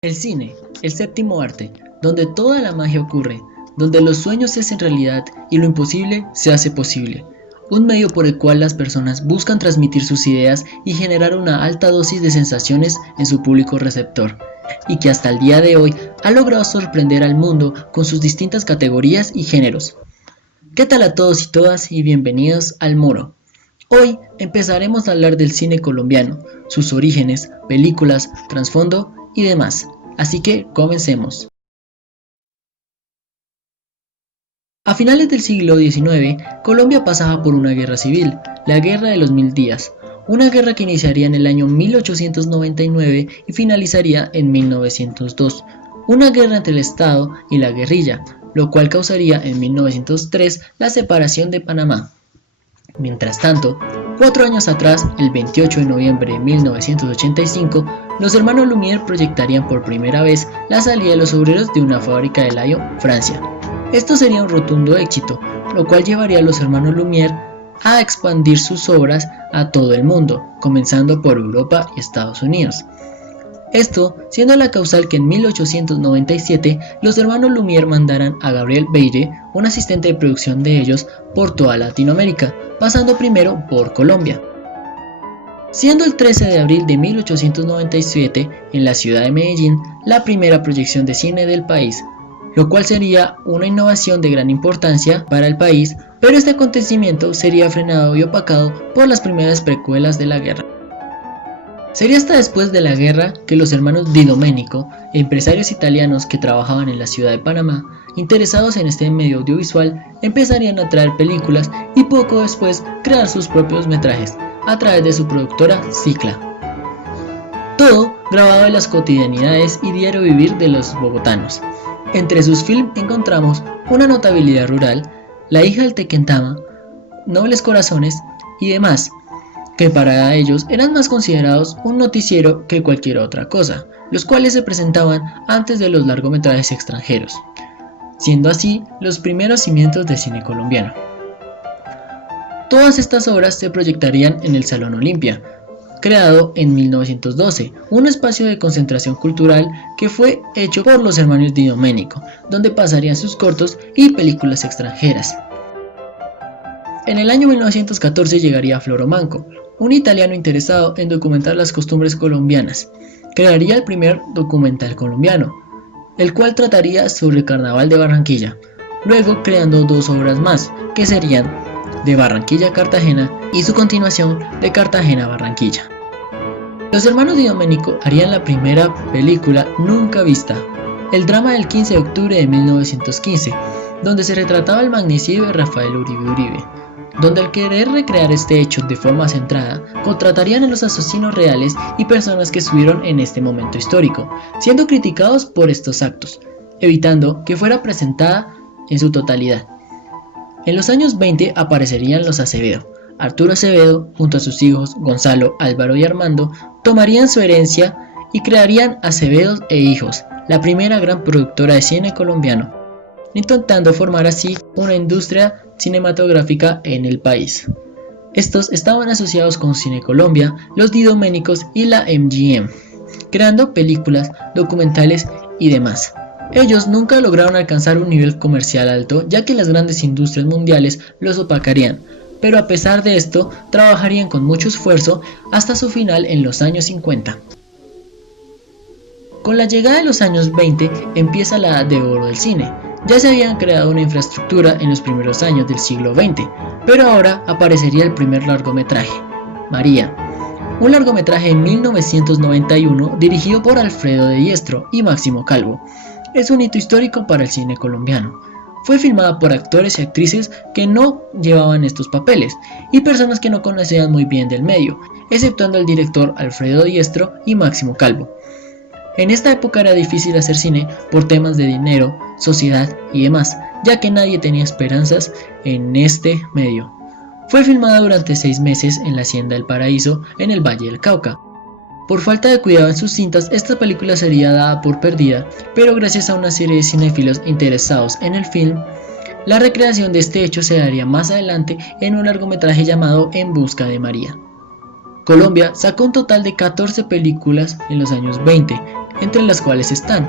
El cine, el séptimo arte, donde toda la magia ocurre, donde los sueños se hacen realidad y lo imposible se hace posible. Un medio por el cual las personas buscan transmitir sus ideas y generar una alta dosis de sensaciones en su público receptor, y que hasta el día de hoy ha logrado sorprender al mundo con sus distintas categorías y géneros. ¿Qué tal a todos y todas y bienvenidos al Moro? Hoy empezaremos a hablar del cine colombiano, sus orígenes, películas, trasfondo y demás. Así que comencemos. A finales del siglo XIX, Colombia pasaba por una guerra civil, la Guerra de los Mil Días, una guerra que iniciaría en el año 1899 y finalizaría en 1902, una guerra entre el Estado y la guerrilla, lo cual causaría en 1903 la separación de Panamá. Mientras tanto, 4 años atrás, el 28 de noviembre de 1985, los hermanos Lumière proyectarían por primera vez la salida de los obreros de una fábrica de Lyon, Francia. Esto sería un rotundo éxito, lo cual llevaría a los hermanos Lumière a expandir sus obras a todo el mundo, comenzando por Europa y Estados Unidos. Esto siendo la causal que en 1897 los hermanos Lumière mandaran a Gabriel Beyre, un asistente de producción de ellos, por toda Latinoamérica, pasando primero por Colombia. Siendo el 13 de abril de 1897 en la ciudad de Medellín la primera proyección de cine del país, lo cual sería una innovación de gran importancia para el país, pero este acontecimiento sería frenado y opacado por las primeras precuelas de la guerra. Sería hasta después de la guerra que los hermanos Di Domenico, empresarios italianos que trabajaban en la ciudad de Panamá, interesados en este medio audiovisual, empezarían a traer películas y poco después crear sus propios metrajes a través de su productora Cicla. Todo grabado en las cotidianidades y diario vivir de los bogotanos. Entre sus films encontramos Una notabilidad rural, La hija del Tequendama, Nobles corazones y demás, que para ellos eran más considerados un noticiero que cualquier otra cosa, los cuales se presentaban antes de los largometrajes extranjeros, siendo así los primeros cimientos del cine colombiano. Todas estas obras se proyectarían en el Salón Olimpia, creado en 1912, un espacio de concentración cultural que fue hecho por los hermanos Di Domenico, donde pasarían sus cortos y películas extranjeras. En el año 1914 llegaría Floro Manco, un italiano interesado en documentar las costumbres colombianas. Crearía el primer documental colombiano, el cual trataría sobre el Carnaval de Barranquilla, luego creando dos obras más, que serían De Barranquilla a Cartagena y su continuación de Cartagena a Barranquilla. Los hermanos Di Domenico harían la primera película nunca vista, el drama del 15 de octubre de 1915, donde se retrataba el magnicidio de Rafael Uribe Uribe, donde al querer recrear este hecho de forma centrada, contratarían a los asesinos reales y personas que estuvieron en este momento histórico, siendo criticados por estos actos, evitando que fuera presentada en su totalidad. En los años 20 aparecerían los Acevedo. Arturo Acevedo, junto a sus hijos Gonzalo, Álvaro y Armando, tomarían su herencia y crearían Acevedo e Hijos, la primera gran productora de cine colombiano, intentando formar así una industria cinematográfica en el país. Estos estaban asociados con Cine Colombia, los Di Domenicos y la MGM, creando películas, documentales y demás. Ellos nunca lograron alcanzar un nivel comercial alto, ya que las grandes industrias mundiales los opacarían, pero a pesar de esto, trabajarían con mucho esfuerzo hasta su final en los años 50. Con la llegada de los años 20 empieza la edad de oro del cine. Ya se habían creado una infraestructura en los primeros años del siglo XX, pero ahora aparecería el primer largometraje, María, un largometraje en 1991 dirigido por Alfredo de Diestro y Máximo Calvo. Es un hito histórico para el cine colombiano. Fue filmada por actores y actrices que no llevaban estos papeles y personas que no conocían muy bien del medio, exceptuando el director Alfredo Diestro y Máximo Calvo. En esta época era difícil hacer cine por temas de dinero, sociedad y demás, ya que nadie tenía esperanzas en este medio. Fue filmada durante 6 meses en la Hacienda del Paraíso, en el Valle del Cauca. Por falta de cuidado en sus cintas, esta película sería dada por perdida, pero gracias a una serie de cinéfilos interesados en el film, la recreación de este hecho se daría más adelante en un largometraje llamado En busca de María. Colombia sacó un total de 14 películas en los años 20, entre las cuales están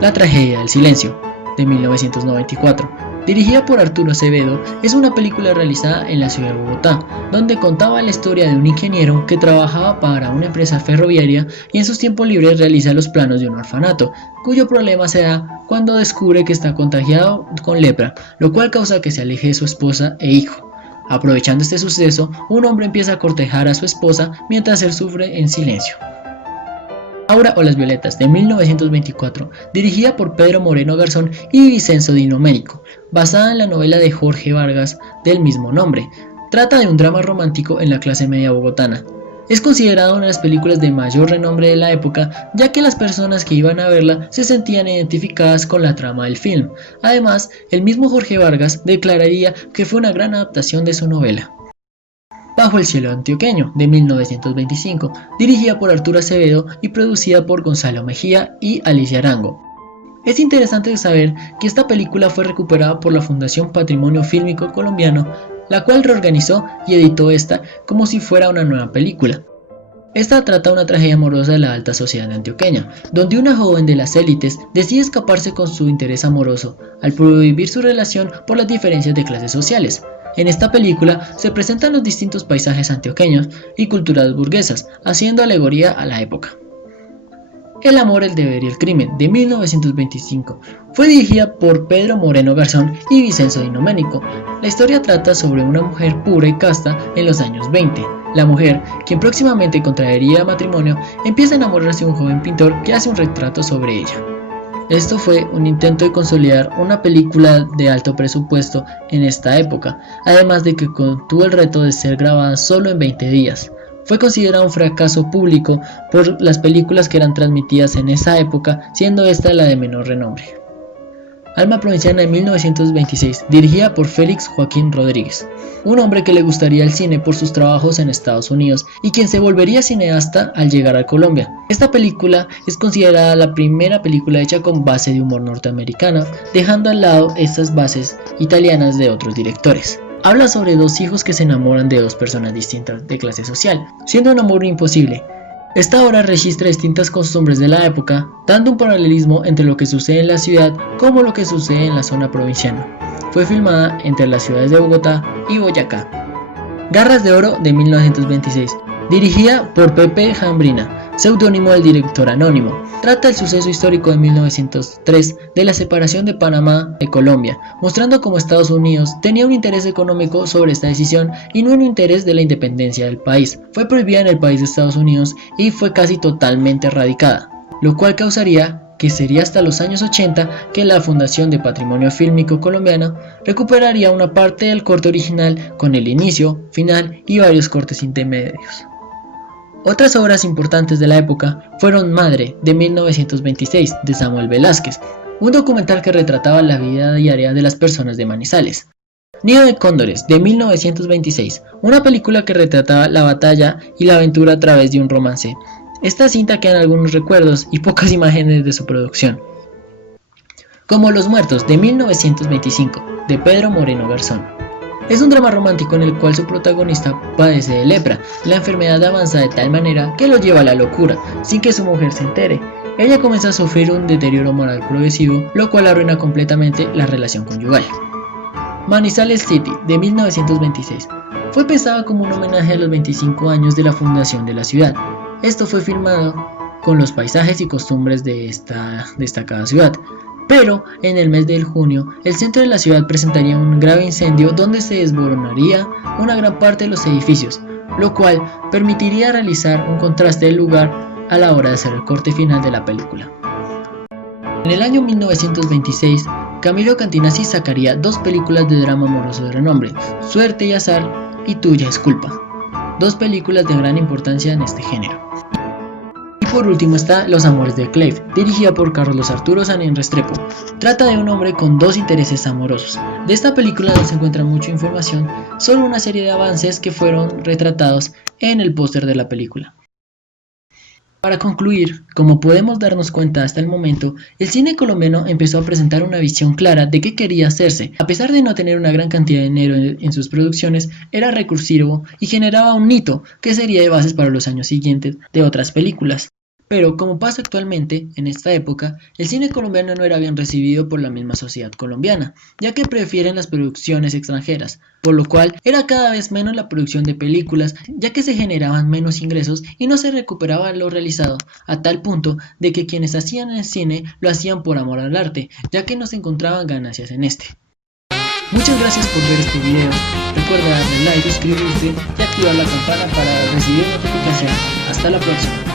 La tragedia del silencio, de 1994, dirigida por Arturo Acevedo. Es una película realizada en la ciudad de Bogotá, donde contaba la historia de un ingeniero que trabajaba para una empresa ferroviaria y en sus tiempos libres realiza los planos de un orfanato, cuyo problema se da cuando descubre que está contagiado con lepra, lo cual causa que se aleje de su esposa e hijo. Aprovechando este suceso, un hombre empieza a cortejar a su esposa mientras él sufre en silencio. Aura o las violetas, de 1924, dirigida por Pedro Moreno Garzón y Vicenzo Di Domenico, basada en la novela de Jorge Vargas del mismo nombre. Trata de un drama romántico en la clase media bogotana. Es considerada una de las películas de mayor renombre de la época, ya que las personas que iban a verla se sentían identificadas con la trama del film. Además, el mismo Jorge Vargas declararía que fue una gran adaptación de su novela. Bajo el cielo antioqueño, de 1925, dirigida por Arturo Acevedo y producida por Gonzalo Mejía y Alicia Arango. Es interesante saber que esta película fue recuperada por la Fundación Patrimonio Fílmico Colombiano, la cual reorganizó y editó esta como si fuera una nueva película. Esta trata una tragedia amorosa de la alta sociedad antioqueña, donde una joven de las élites decide escaparse con su interés amoroso, al prohibir su relación por las diferencias de clases sociales. En esta película se presentan los distintos paisajes antioqueños y culturas burguesas, haciendo alegoría a la época. El amor, el deber y el crimen, de 1925, fue dirigida por Pedro Moreno Garzón y Vicenzo Di Domenico. La historia trata sobre una mujer pura y casta en los años 20. La mujer, quien próximamente contraería matrimonio, empieza a enamorarse de un joven pintor que hace un retrato sobre ella. Esto fue un intento de consolidar una película de alto presupuesto en esta época, además de que tuvo el reto de ser grabada solo en 20 días. Fue considerado un fracaso público por las películas que eran transmitidas en esa época, siendo esta la de menor renombre. Alma provinciana, de 1926, dirigida por Félix Joaquín Rodríguez, un hombre que le gustaría el cine por sus trabajos en Estados Unidos y quien se volvería cineasta al llegar a Colombia. Esta película es considerada la primera película hecha con base de humor norteamericana, dejando al lado estas bases italianas de otros directores. Habla sobre dos hijos que se enamoran de dos personas distintas de clase social, siendo un amor imposible. Esta obra registra distintas costumbres de la época, dando un paralelismo entre lo que sucede en la ciudad como lo que sucede en la zona provinciana. Fue filmada entre las ciudades de Bogotá y Boyacá. Garras de Oro, de 1926, dirigida por Pepe Jambrina, seudónimo del director anónimo. Trata el suceso histórico de 1903 de la separación de Panamá de Colombia, mostrando cómo Estados Unidos tenía un interés económico sobre esta decisión y no un interés de la independencia del país. Fue prohibida en el país de Estados Unidos y fue casi totalmente erradicada, lo cual causaría que sería hasta los años 80 que la Fundación de Patrimonio Fílmico Colombiano recuperaría una parte del corte original con el inicio, final y varios cortes intermedios. Otras obras importantes de la época fueron Madre, de 1926, de Samuel Velázquez, un documental que retrataba la vida diaria de las personas de Manizales. Nido de Cóndores, de 1926, una película que retrataba la batalla y la aventura a través de un romance. Esta cinta quedan algunos recuerdos y pocas imágenes de su producción. Como Los Muertos, de 1925, de Pedro Moreno Garzón. Es un drama romántico en el cual su protagonista padece de lepra. La enfermedad avanza de tal manera que lo lleva a la locura, sin que su mujer se entere. Ella comienza a sufrir un deterioro moral progresivo, lo cual arruina completamente la relación conyugal. Manizales City, de 1926, fue pensada como un homenaje a los 25 años de la fundación de la ciudad. Esto fue filmado con los paisajes y costumbres de esta destacada ciudad. Pero en el mes de junio, el centro de la ciudad presentaría un grave incendio donde se desmoronaría una gran parte de los edificios, lo cual permitiría realizar un contraste del lugar a la hora de hacer el corte final de la película. En el año 1926, Camilo Cantinasi sacaría dos películas de drama amoroso de renombre, Suerte y Azar y Tuya es culpa, dos películas de gran importancia en este género. Y por último está Los amores de Clive, dirigida por Carlos Arturo Sanín Restrepo. Trata de un hombre con dos intereses amorosos. De esta película no se encuentra mucha información, solo una serie de avances que fueron retratados en el póster de la película. Para concluir, como podemos darnos cuenta hasta el momento, el cine colombiano empezó a presentar una visión clara de qué quería hacerse. A pesar de no tener una gran cantidad de dinero en sus producciones, era recursivo y generaba un hito que sería de bases para los años siguientes de otras películas. Pero como pasa actualmente, en esta época, el cine colombiano no era bien recibido por la misma sociedad colombiana, ya que prefieren las producciones extranjeras, por lo cual era cada vez menos la producción de películas, ya que se generaban menos ingresos y no se recuperaba lo realizado, a tal punto de que quienes hacían el cine lo hacían por amor al arte, ya que no se encontraban ganancias en este. Muchas gracias por ver este video, recuerda darle like, suscribirte y activar la campana para recibir notificaciones. Hasta la próxima.